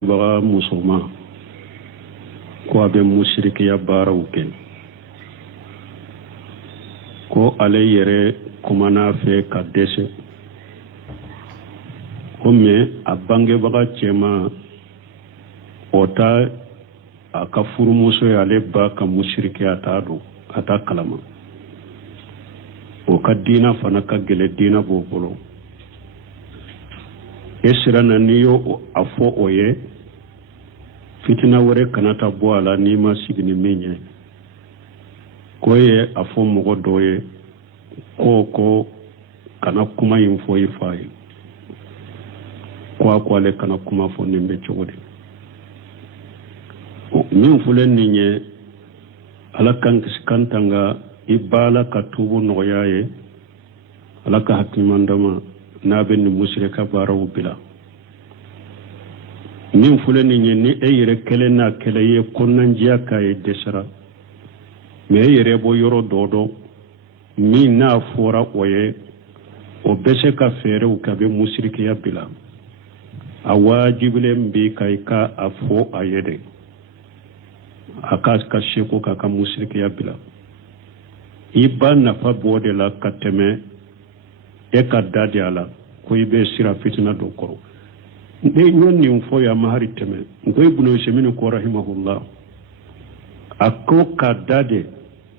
baga musulman ko abe mushrikiya baaraw kɛ ko ale yɛrɛ kumana fɛ ka dɛsɛ ko mɛ a bangebaga cɛma o ta a ka furumuso ye ale ba ka mushrikiya t'a dɔn a t'a kalama o ka diina fana ka gɛlɛ diina b'o bolo e siranna n'i y'o a fɔ o ye fitina wɛrɛ kana ta bɔ a la n'i ma sigi ni min ye ko ye a fɔ mɔgɔ dɔ ye ko kana kuma in fɔ i fa ye ko ale kana kuma fɔ nin bɛ cogo di min filɛ nin ye ala kan kisi kan tanga i b'a la ka tubu nɔgɔya ye ala ka hakilimandama n'a bɛ nin musirika baaraw bila min filɛ nin ye ni e yɛrɛ kɛlen n'a kɛlɛ ye kɔnɔnandiya k'a ye dɛsɛra mɛ e yɛrɛ bɔ yɔrɔ dɔ dɔn min n'a fɔra o ye o bɛ se ka fɛɛrɛw ka bɛ musirikiya bila a waajibilen bi ka i ka a fɔ a ye de a ka seko k'a ka musirikiya bila i ba nafa bɔ de la ka tɛmɛ e ka da de a la ko i bɛ sira fitina dɔ kɔrɔ ne ɲɔ nin fɔ ya mahari tɛmɛ n ko ibnu usaymin ko rahimahullah a ko ka da de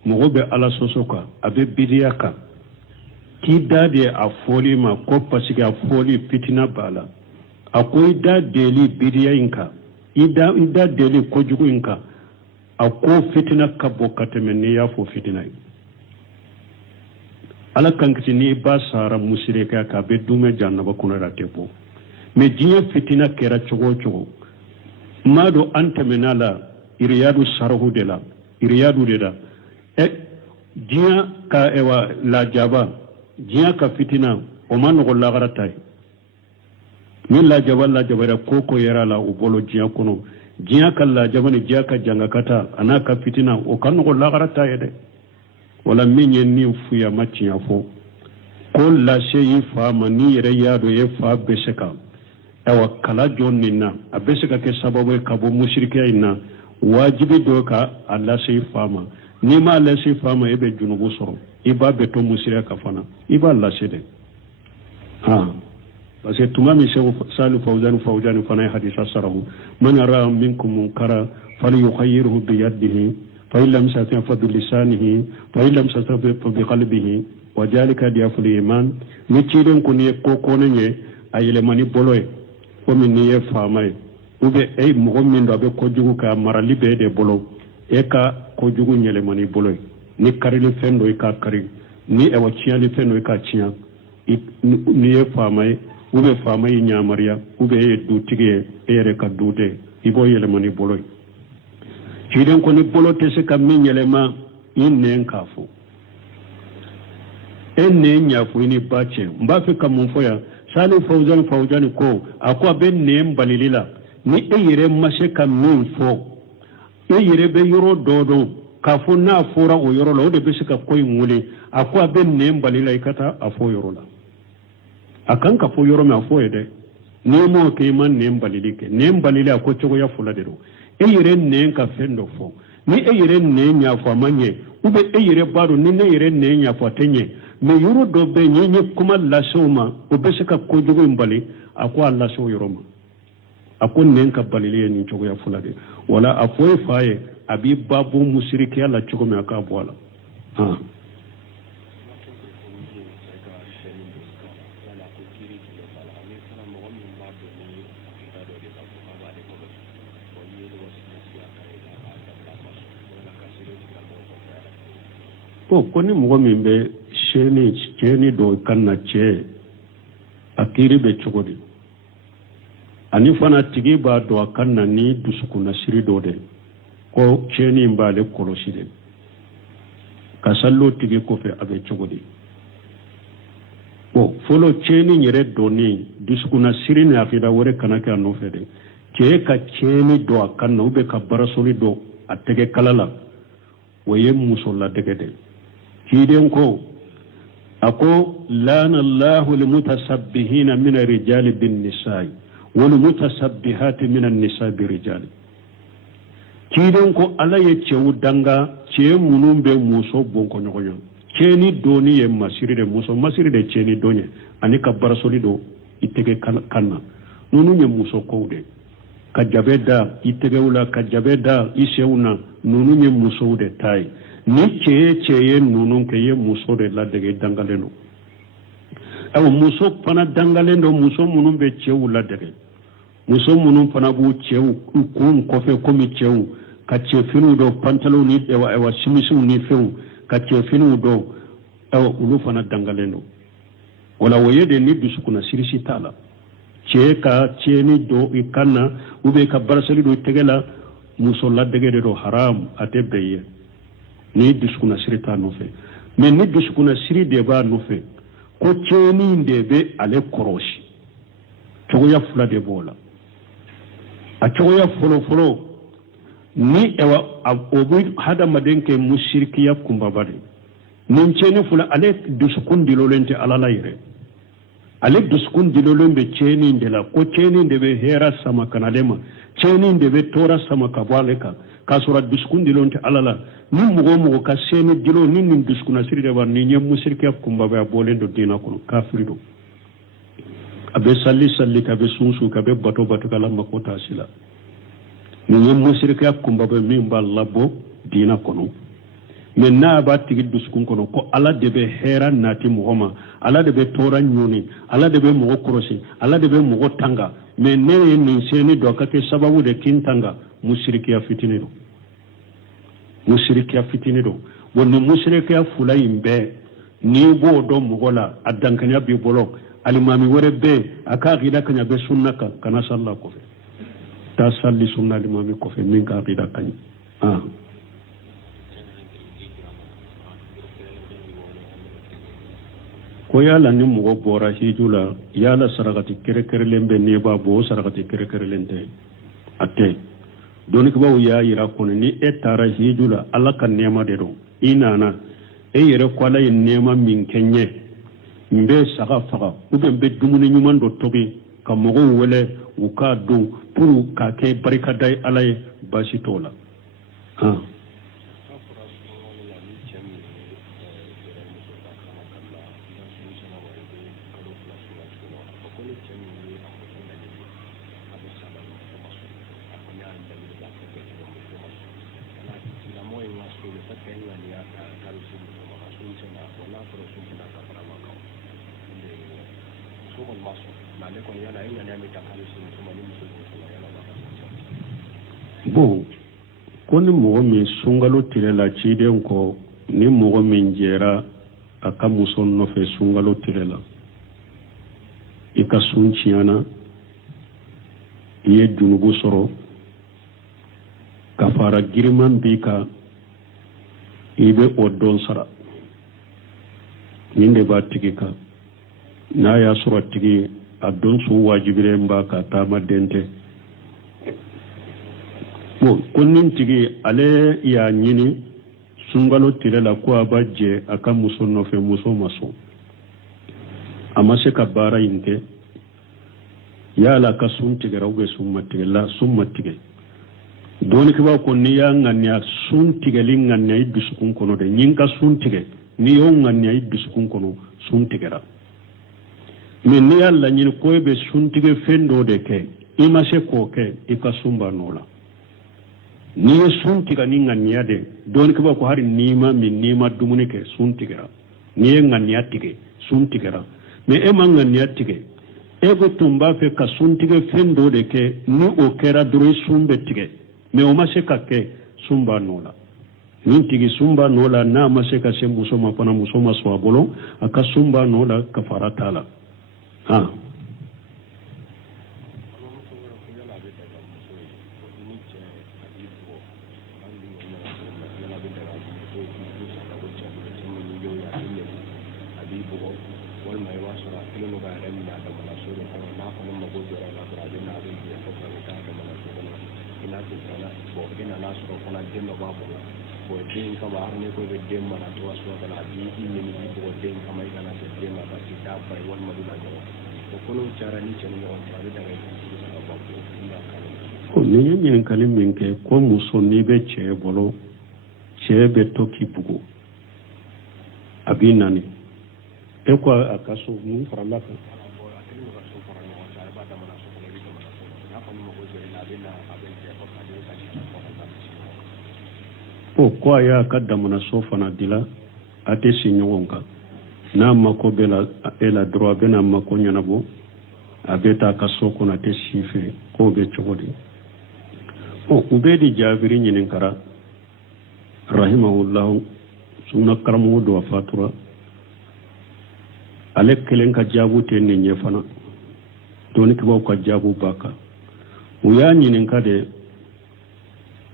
mɔgɔ bɛ ala sɔsɔ kan a bɛ bidiya kan k'i da de a fɔli ma ko parce que a fɔli fitina b'a la a ko i da deli bidiya in kan i da deli kojugu in kan a ko fitina ka bɔ ka tɛmɛ n'i y'a fɔ fitina ye ala kan kisi n'i ba sara musirika k'a bɛ dumɛ jannaba kɔnɔ a tɛ bɔ mɛ diɲɛ fitina kɛra cogo o cogo maa dɔ an tɛmɛna la iriyadu sarahu de la iriyadu de la diɲɛ ka lajaba diɲɛ ka fitina o ma nɔgɔ lagara ta ye ni lajabara ko yɛrɛ la o bolo diɲɛ kɔnɔ diɲɛ ka lajaba ni diɲɛ ka jangakata a n'a ka fitina o ka nɔgɔ lagara ta ye dɛ wala min ye nin fuya ma tiɲɛ fɔ ko lase i fa ma n'i yɛrɛ y'a dɔn e fa bɛ se ka kala jɔn nin na a bɛ se ka kɛ sababu ye ka bɔ musirikiya in na wajibi dɔ ka a lase i fa ma n'i m'a lase i fa ma e bɛ junubu sɔrɔ i b'a bɛ to musiriya ka fana i b'a lase dɛ parce que tuma min sali fawzani fana ye hadisa sarahu man yara minkum munkara falyughayyirhu biyadihi فإن لم يستطع فبلسانه فإن لم يستطع فبقلبه وذلك ضعف الإيمان نتيجة كوني كوكوني أيلماني بولوي ومن يفهمي ube ay mɔgɔ min do abe kojugu ka marali be de bolo e ka kojugu nyelemani bolo ni karili fendo i ka kari ni e wachiali fendo i ka chiya ni e famay ube famay nyamaria ube e du tige e re ka dude ibo yelemani bolo Jiren ko ni bolo te se ka min yɛlɛma i nɛn k'a fɔ e nɛn ɲafo i ni ba cɛ n b'a fɛ ka mun fɔ yan sali fawzani ko a ko a bɛ nɛn balili la ni e yɛrɛ ma se ka min fɔ e yɛrɛ bɛ yɔrɔ dɔ dɔn k'a fɔ n'a fɔra o yɔrɔ la o de bɛ se ka ko in wele a ko a bɛ nɛn balili la i ka taa a fɔ yɔrɔ la a kan ka fɔ yɔrɔ min a fɔ ye dɛ n'i m'o kɛ i ma nɛn balili kɛ nɛn balili a ko cogoya fila de don e yɛrɛ nɛn ka fɛn dɔ fɔ ni e yɛrɛ nɛn ɲafɔ a ma ɲɛ ou bien e yɛrɛ b'a dɔn ni ne yɛrɛ nɛn ɲafɔ a tɛ ɲɛ mais yɔrɔ dɔ bɛ yen n ye kuma lase o ma o bɛ se ka kojugu in bali a ko a lase o yɔrɔ ma a ko nɛn ka balili ye nin cogoya fila de wala a fɔ e fa ye a b'i ba bɔ musirikiya la cogo min a k'a bɔ a la ko ni mɔgɔ min bɛ cɛni dɔ kan na cɛ a kiiri bɛ cogo di ani fana tigi b'a dɔn a kan na ni dusukunna siri dɔ de ko cɛni in b'ale kɔlɔsi de ka sallo tigi kɔfɛ a bɛ cogo di fɔlɔ cɛni yɛrɛ dɔnni dusukunna siri ni akida wɛrɛ kana kɛ a nɔfɛ de cɛ ka cɛni dɔn a kan na ka barasoli dɔn a tɛgɛ kala la o ye muso ladege de Hiden ko ako lana Allahu limutasabbihin min ar-rijali bin nisa'i wal mutasabbihati min an-nisa bi rijal kiden ko ala ye cewu danga ce munun be muso bonko nyogonyo ceni doni ye masiri de muso masiri de ceni donye ani ka barasoli do itege kanna nunu nye muso kowde ka jabeda itege wula ka jabeda isewuna nunu nye muso de tai ni ceye nunu ke ye muso de la dege dangaleno awo muso pana dangalendo muso munun be cewu la dege muso munun pana bu cewu kun kofe komi cewu ka cefinu do pantalon ni ewa simisu ni fewu ka cefinu do awa ulu fana dangaleno wala woyede ni dusukuna sirisi tala ce ka ceni do ikanna ube ka barasali do tegela muso la degede do haram ate beye ni dusukuna sirita nofe mais ni dusukuna siri de ba nofe ko ceni de be ale koroshi cogoya fula de bola a cogoya folo ni ewa obu hada madenke mushrikiya kumbabade nin ceni fula ale dusukun dilolente alala yire ale dusukun dilolente ceni ndela ko ceni ndebe hera sama kanalema ceni ndebe tora sama kabwaleka kasura dusukun dilolente alala ni mugo ka seni dilo ni duskuna siri de bar ni nyem mushrikiya kumbabe bolendo dina kono kafirido abe salli ka be sunsu ka be bato kala makota sila ni nyem mushrikiya kumbabe min ballabo dina kono men na ba tigi duskun kono ko ala de be hera nati muhoma ala de be tora nyuni ala de be mugo korosi ala de be mugo tanga men ne ni seni do ka ke sababu de kintanga mushrikiya fitinido wonni mushrikiya fula imbe ni bo do mugola adankanya bi bolo alimami wore be aka gida kanya be sunnaka kana salla ko fe ta salli sunna limami ko fe min ka gida kanya ko yala ni mugo bora hijula yala saragati kere lembe ne ba bo saragati kere lente ate doni ko ya yira kono ni etara hijula alla kan nema de do inana e yere ko la nema min kenye mbe saga faga ube be dumuni nyuman do tobi ka mogo wele uka do puru ka ke barika dai alay basitola bon koni mogo min sungalo tirela ciden ko ni mogo min jera aka muso nofe sungalo tirela ika sun ciyana iye junubu soro kafara giriman bika ibe odon sara ninde ba tigi ka na ya sura tigi adon su wajibire mba ka tama dente bon konnin tigi ale ya nyini sungalo tirela ko abaje aka muso nofe muso maso amase ka bara inte yala ka sun tige rawbe summa tige la summa tige doni ke ba ko ni ya nganya sun tige li nganya idusukun kono de nyinka sun tige ni yo nganya idusukun kono sun tigera men ni yalla nyini ko be sun tige fendo de ke imase ko ke ika sumba nola ni sun tiga ni nganya de doni ke ba ko hari nima min nima dumuni ke sun tigera ni nganya tige sun tigera me e nganya tige ego tumba fe ka sun tige fendo de ke ni o kera duro sumbe tige me o mase ka ke sumba nola ni tigi sumba nola na mase ka sembu soma pana musoma swabolo aka sumba nola kafara tala Kalau cara ni cara orang cara dah ni ye ɲininkali min kɛ ko muso n'i bɛ cɛ bolo cɛ bɛ to k'i bugu a b'i nani e ko a ka so mun farala kan ko a y'a ka damana so fana dila a tɛ si ɲɔgɔn kan n'a mako bɛ e la dɔrɔn a bɛna mako ɲɛnabɔ a bɛ taa ka so kɔnɔ a tɛ si fɛ k'o bɛ cogo di u bɛ di Jaabiri ɲininkara rahimahullahu sunna karamɔgɔ dɔ fatura ale kelen ka jaabu tɛ nin ye fana dɔnnikibaw ka jaabu b'a kan u y'a ɲininka de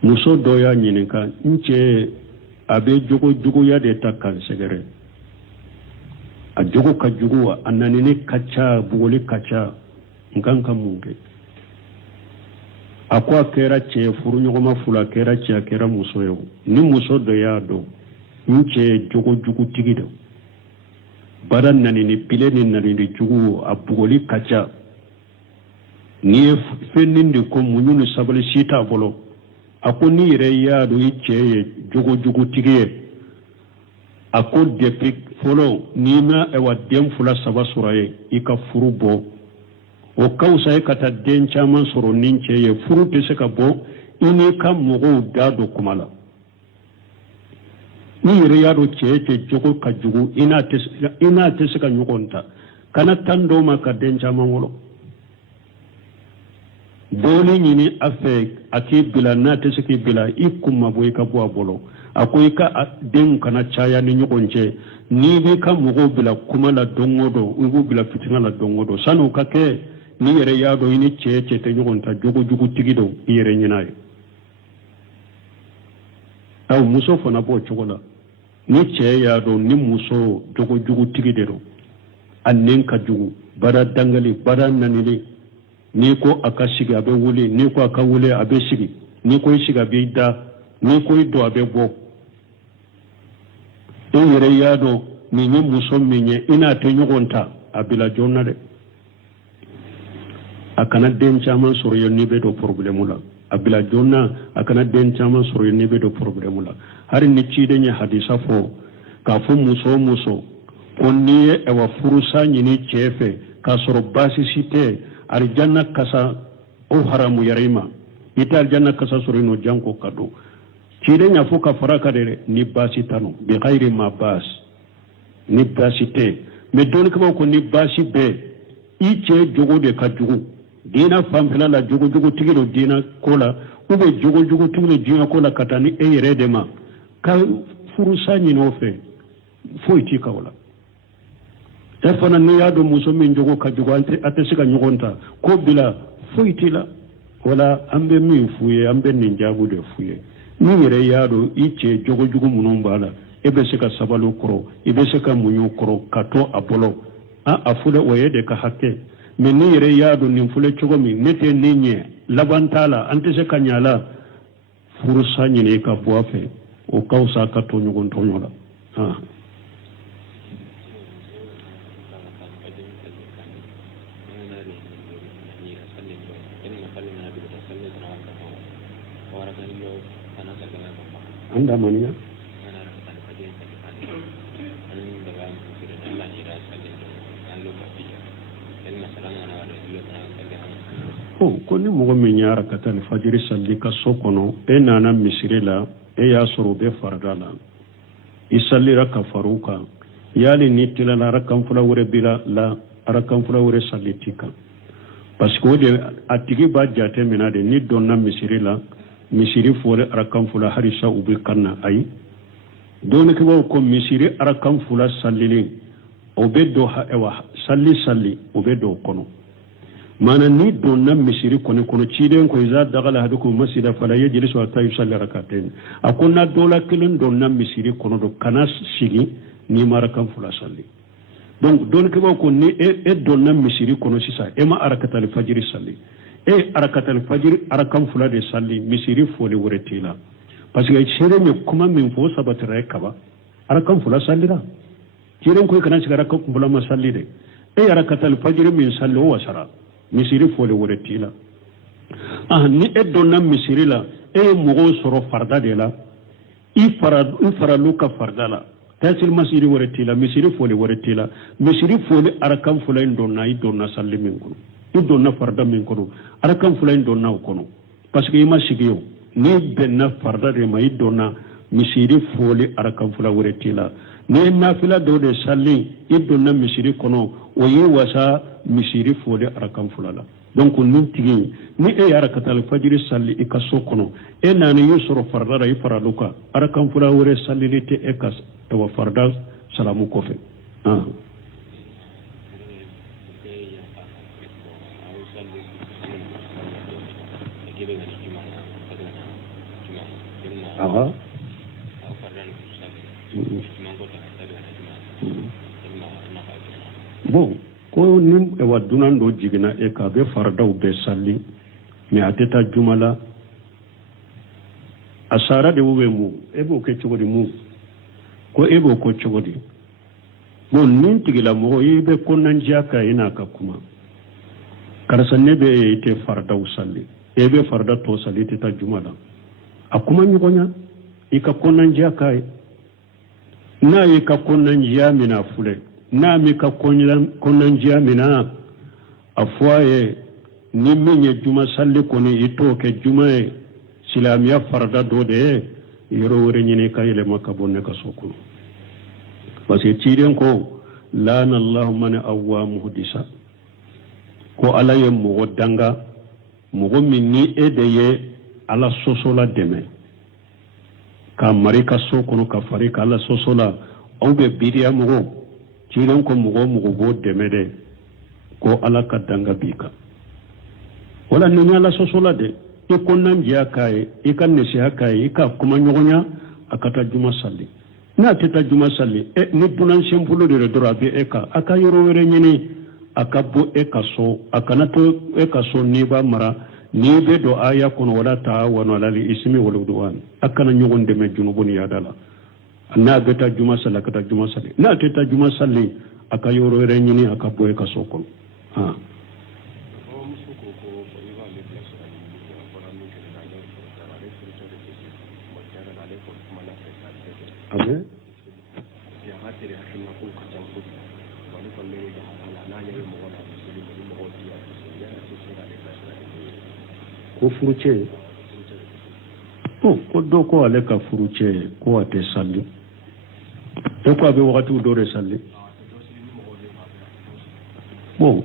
muso dɔ y'a ɲininka n cɛ a bɛ juguya de ta k'an sɛgɛrɛ a jogo ka jugu a nanini ka ca bugoli ka ca n kan ka mun kɛ a ko a kɛra cɛ furuɲɔgɔnma fila kɛra cɛ a kɛra muso ye ni muso dɔ y'a dɔn n cɛ jogo jugutigi don bada nanini pile ni nanini jugu a bugoli ka ca ni ye fɛnnin de ko muɲu ni sabali si t'a bolo a ko ni yɛrɛ y'a dɔn i cɛ ye jogo jugutigi ye a ko depuis fɔlɔ n'i ma den 2-3 sɔrɔ ye i ka furu bɔ o ka wusa ye ka taa den caman sɔrɔ ni cɛ ye furu tɛ se ka bɔ i n'i ka mɔgɔw da don kuma la ni yɛrɛ y'a dɔn cɛ tɛ jogo ka jugu i n'a tɛ se ka ɲɔgɔn ta kana tan dɔw ma ka den caman wolo dɔɔni ɲini a fɛ a k'i bila n'a tɛ se k'i bila i kun ma bɔ i ka bɔ a bolo a ko i ka denw kana caya ni ɲɔgɔn cɛ n'i b'i ka mɔgɔw bila kuma la don o don i b'u bila fitina la don o don sanni o ka kɛ ni yɛrɛ y'a dɔn i ni cɛ tɛ ɲɔgɔn ta jogo jugutigi don i yɛrɛ ɲin'a ye aw muso fana b'o cogo la ni cɛ y'a dɔn ni muso jogo jugutigi de don a nɛn ka jugu bada dangali bada nanili n'i ko a ka sigi a bɛ wuli n'i ko a ka wuli a bɛ sigi n'i ko i sigi a b'i da n'i ko i don a bɛ bɔ e yɛrɛ y'a dɔn nin ye muso min ye i n'a tɛ ɲɔgɔn ta a bila joona dɛ a kana den caman sɔrɔ ye n'i bɛ don problème la a bila joona a kana den caman sɔrɔ ye n'i bɛ don problème la hali ni ciden ye hadisa fɔ k'a fɔ muso o muso ko n'i ye furusa ɲini cɛ fɛ k'a sɔrɔ baasi si tɛ alijanna kasa o haramu yɛrɛ i ma i tɛ alijanna kasa sɔrɔ yen nɔ janko ka don ciden y'a fɔ ka fara ka de ni baasi t'a nɔ bi ghayri ma baas ni baasi tɛ mais dɔnnikibaw ko ni baasi bɛ i cɛ jogo de ka jugu diina fanfɛla la jogo jugutigi don diina ko la ou bien jogo jugutigi don diina ko la ka taa ni e yɛrɛ de ma ka furusa ɲini o fɛ foyi t'i ka o la e fana n'i y'a dɔn muso min jogo ka jugu a tɛ se ka ɲɔgɔn ta ko bila foyi t'i la wala an bɛ min f'u ye an bɛ nin jaabu de f'u ye ni yɛrɛ y'a dɔn i cɛ jogo jugu minnu b'a la e bɛ se ka sabali kɔrɔ i bɛ se ka muɲu kɔrɔ ka to a bolo a fɔlɔ o ye de ka hakɛ mais ni yɛrɛ y'a dɔn nin fɔlɔ cogo min ne tɛ nin ɲɛ laban t'a la an tɛ se ka ɲɛ a la furusa ɲini ka bɔ a fɛ o ka wusa ka to ɲɔgɔn tɔɲɔ la anda maniya ko ni mɔgɔ min y'a ka taa fajiri salli ka so kɔnɔ e nana misiri la e y'a sɔrɔ o bɛ farida la i sallira ka far'u kan yali ni tilala arakan fula wɛrɛ bila la arakan fula wɛrɛ salli t'i kan parce que o de a tigi b'a jate minna de ni dɔnna misiri la misiri fɔre arakan fula harisa u bɛ kan na ayi dɔnnikibaw ko misiri arakan fula sallilen o bɛ don salli o bɛ don o kɔnɔ maana ni donna misiri kɔnɔ ciden ko iza dagala hadukum masjida fala yajlisu hatta yusalli rak'atayn a ko na dɔla kelen donna misiri kɔnɔ do kana sigi ni marakan fula salli donc dɔnnikibaw ko ni e donna misiri kɔnɔ sisan e ma arakatal fajiri salli arakatal fajiri arakan fula de salli misiri foli wɛrɛ t'i la parce que sere ye kuma min fɔ sabatira ye kaba arakan fula sallira ciden ko kana sigi arakan fula ma salli de arakatal fajiri min salli o wasara misiri foli wɛrɛ t'i la ni e donna misiri la e ye mɔgɔw sɔrɔ farda de la i faralu ka farda la tasil masiri wɛrɛ t'i la misiri foli wɛrɛ t'i la misiri foli arakan fula in donna i donna salli min kɔnɔ i donna farda min kɔnɔ arakan fula in donna o kɔnɔ parce que i ma sigi o n'i bɛnna farda de ma i donna misiri foli arakan fula wɛrɛ t'i la ni ye nafila dɔ de salli i donna misiri kɔnɔ o y'i wasa misiri foli arakan fula la donc nin tigi ni e ye arakatal fajiri salli i ka so kɔnɔ e nana y'i sɔrɔ farda la i faradu kan arakan fula wɛrɛ sallili tɛ e ka tawa farda salamu kɔfɛ bon ko ni wa dunan do jigina e ka be fardaw be salli mi ateta jumala asara de wowe mu e bo ke cogodi mu ko e bo ko cogodi bon nin tigila mo yi be konnan jaka ina ka kuma karsanne be ite fardaw salli e be farda to salli ta jumala akuma nyugonya ika konnan jaka na yi ka konnan jamina fule na mi ka konnan jamina afwaye ni menye juma salli koni ito ke juma silamiya farda do de yoro wore nyine ka yele makka bonne ka sokku parce que tiren ko lana allah man awwa muhdisa ko alaye mo danga mo minni edeye ala sosola deme ka marika sokku ka farika ala sosola o be bidiya mo tiren ko mo bo deme de ko ala ka danga bika wala ni ala sosola de e konnan jiya kai e kan ne shi haka e ka kuma nyogonya akata juma salli na teta juma salli e ni dunan shempulo de dora be e ka aka yoro were nyini aka bo e ka so akana to e ka so ni ba mara ni be do aya kono wala ta wa wala li ismi wala duwan akana nyogonde me junubun ya dala na beta juma salli akata juma salli na teta juma salli aka yoro were nyini aka bo e ka so kono ko furuce ko do ko ale ka furuce ko ate salli e ko abe wakati do re salli bon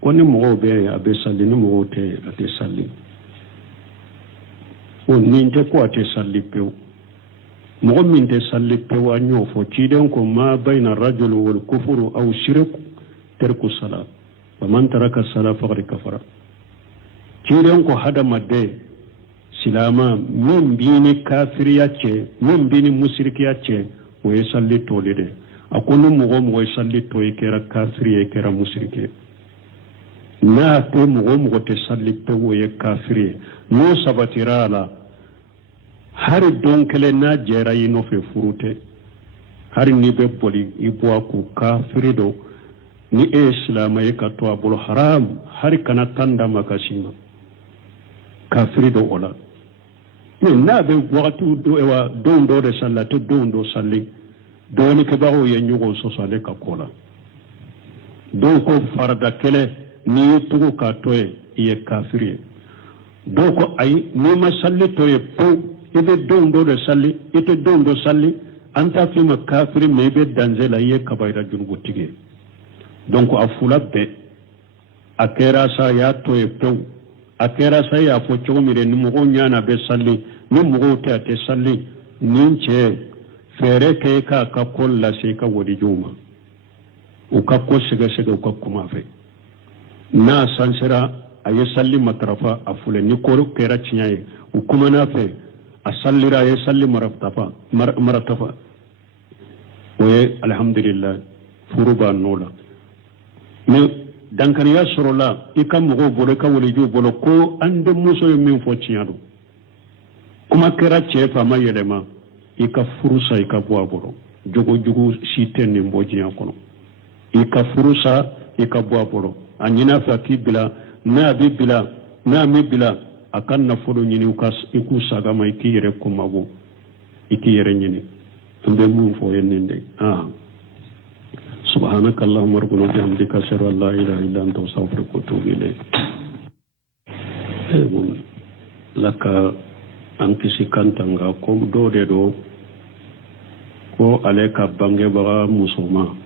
ko ni mo be abe salli ni mo te ate salli o ni te ko ate salli pe mo min te salli pe wa nyo fo ci den ko ma bayna rajul wal kufru aw shirk tarku salat wa man taraka salat faqad kafara ciren ko hada madde silama min bini kafiriya ce min bini musrikiya ce o ye salli tole de akonu mo salli to e kera kafiri e kera musrike na to mo te salli to o ye kafiri no sabatira la har donkele na jera yino fe furute har ni be boli ibwa ku kafiri do ni islam e ka to abul haram har kana tanda makashima kafiri do wala min na be wakati do ewa don do de sallate don do salli do ni ke bawo ye nyugo so sale ka kola do ko farda kele ni tugo ka toye ye kafiri do ko ay ni ma salli toye po ide don do de salli ite don do salli anta fi ma kafiri me be danzela ye kabayra jungo tige donc afula be akera sa ya toye po akera sai ya fo chomire ni mo nyana be salli ni mo ta te salli ninche fere ke ka kolla sai ka wodi juma o ka ko shiga ko kuma fe na sansira ayi salli matrafa afule ni ko kera cinyaye o kuma na fe a sallira ayi salli maratafa oye alhamdulillah furuba nola ni dankariya sorola ika mogo bolo ka waleju bolo ko ande muso ye min fo tiɲado kuma kɛra cɛ fama yɛlɛma i ka furusa i ka bɔ a bolo jogo jugu si tɛ nin bɔ diɲɛ kɔnɔ i ka furusa i ka bɔ a bolo a ɲin'a fɛ k'i bila n'a bɛ bila na mi bila akan na folo nyini iku sagama iki yere kumago iki yere nyini ambe mu fo yenninde subhanaka allahumma rabbana wa bihamdika ashhadu an la ilaha illa anta astaghfiruka wa atubu ilayk laka ankisi kantanga ko do de do ko ale ka bange baga musuma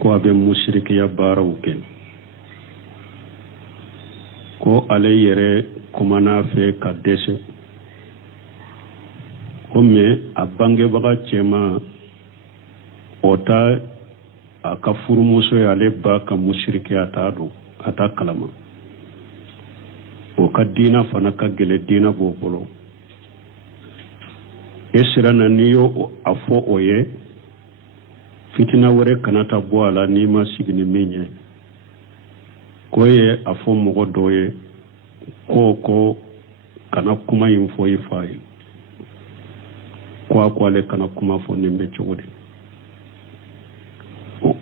ko abe mushrikiya baraw ken ko ale yere kumana fe ka dese ko me a bange baga cema ota aka furumuso ale ba ka mushrikiya ta do ata kalama o ka dina fana ka gele dina bobolo esirana niyo afo oye fitina wore kanata bo ala ni ma sigini minye koye afo mogo doye ko kana kuma info ifai ko ale kana kuma fo nimbe chogodi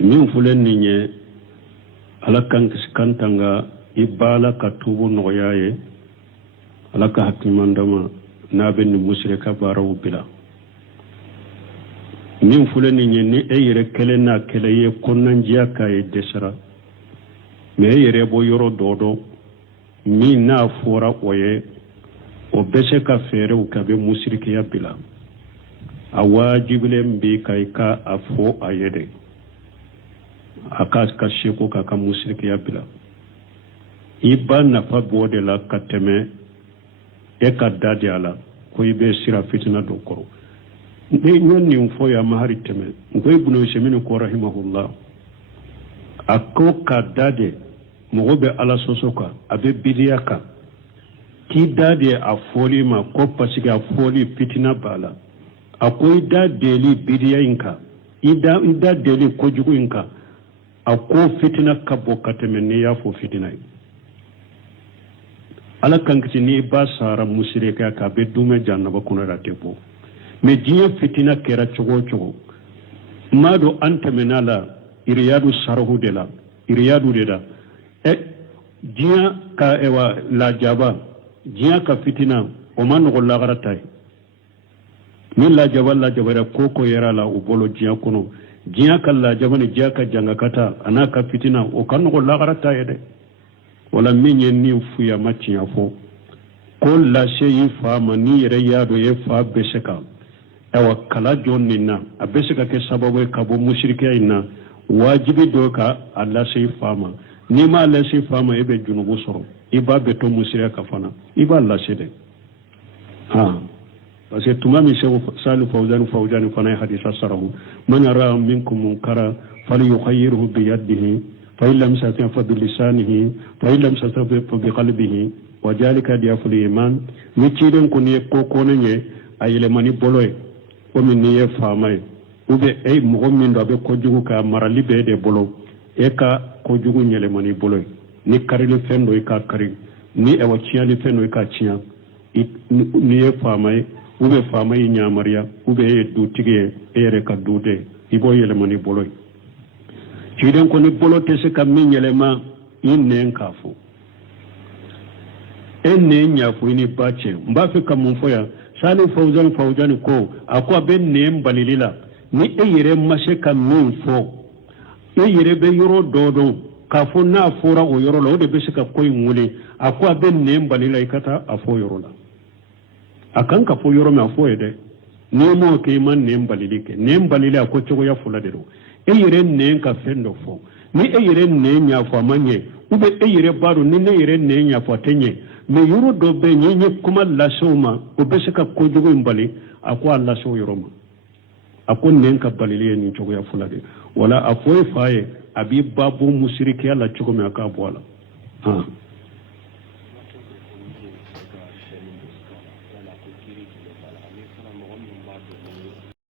min fulen ninye ala kan kantanga ibala ka tubu noyaye ala ka hakimandama na ben mushrika barawu bila min fulani ni eyere kelena keleye konnan jiya kaye desara me eyere bo yoro dodo mi na fora oye o bese ka fere u kabe mushrikiya bila awajibile mbi kai ka afo ayede akas ka sheko ka mushrikiya bila iba na fa bode la kateme e ka dadi ala ko ibe sira fitina do koro de nyonni mfo ya mahari teme ngoy buno shemini ko rahimahullah akko ka dade mogobe ala sosoka abe bidiyaka ki dade a foli ma ko pasiga foli fitina bala akoy da deli bidiya inka ida deli ko jugu inka akko fitina kabo kateme ne ya fo fitina ala kankiti ni ba sara musirika ka be dume jannaba kuna ratebo me jiya fitina kera chogo mado antemenala iriyadu sarhu de la iriyadu de da jiya ka ewa la jaba jiya ka fitina o man ko la garatai ni la jaba ko yera la ubolo jiya kono jiya ka la jaba ni jiya ka janga kata anaka fitina o kan ko la garatai de wala minye ni fuya machiya fo ko la sheyi fama ni yere yado ye fa beseka ewa kala jonni na abeseka ke sababu ka bo mushrikiya inna wajibi do ka alla sheyi fama ni ma alla sheyi fama ebe junubu soro iba beto mushrika ka fana iba alla shede parce que tumami shewu salu fawzan fana hadisa sarahu man ra minkum munkara falyukhayyirhu bi yadihi فإن لم يستطع فبلسانه فإن لم يستطع فبقلبه وذلك ضعف الإيمان نتيجة كوني كوكوني أيله ماني بولوي ومن نيه فامي ube ay mu'min do be ko jugu ka marali be de bolo e ka ko jugu nyele mani bolo ni karili fendo ka kari ni e wachiali fendo ka chiya ni e famay ube famay nyamaria ube e du tige ere ka dude ibo yele mani bolo Chiden ko ni bolo tese kam min yelema innen kafu enne nyafu ini bache mbafe kam mun foya sani fawzan ko akwa ben ne mbalilila ni eyire mashe kam min fo eyire be yoro dodo kafu na fura o yoro lo de be shika koy ngule akwa ben ne mbalila ikata afo yoro la akan ka fo yoro me afo ede ni mo ke man ne mbalilike ne mbalila ko chogo ya fula de do eyire ne ka fendo fo ni eyire ne nya fo manye ube eyire baro ni ne eyire ne nya fo tenye me yoro do be nyenye kuma la shoma ubeshika ko jogo mbali akwa la sho yoro ma akon ne ka balile ni chogo ya fulade wala afoy faye abi babu mushriki ala chogo me aka bola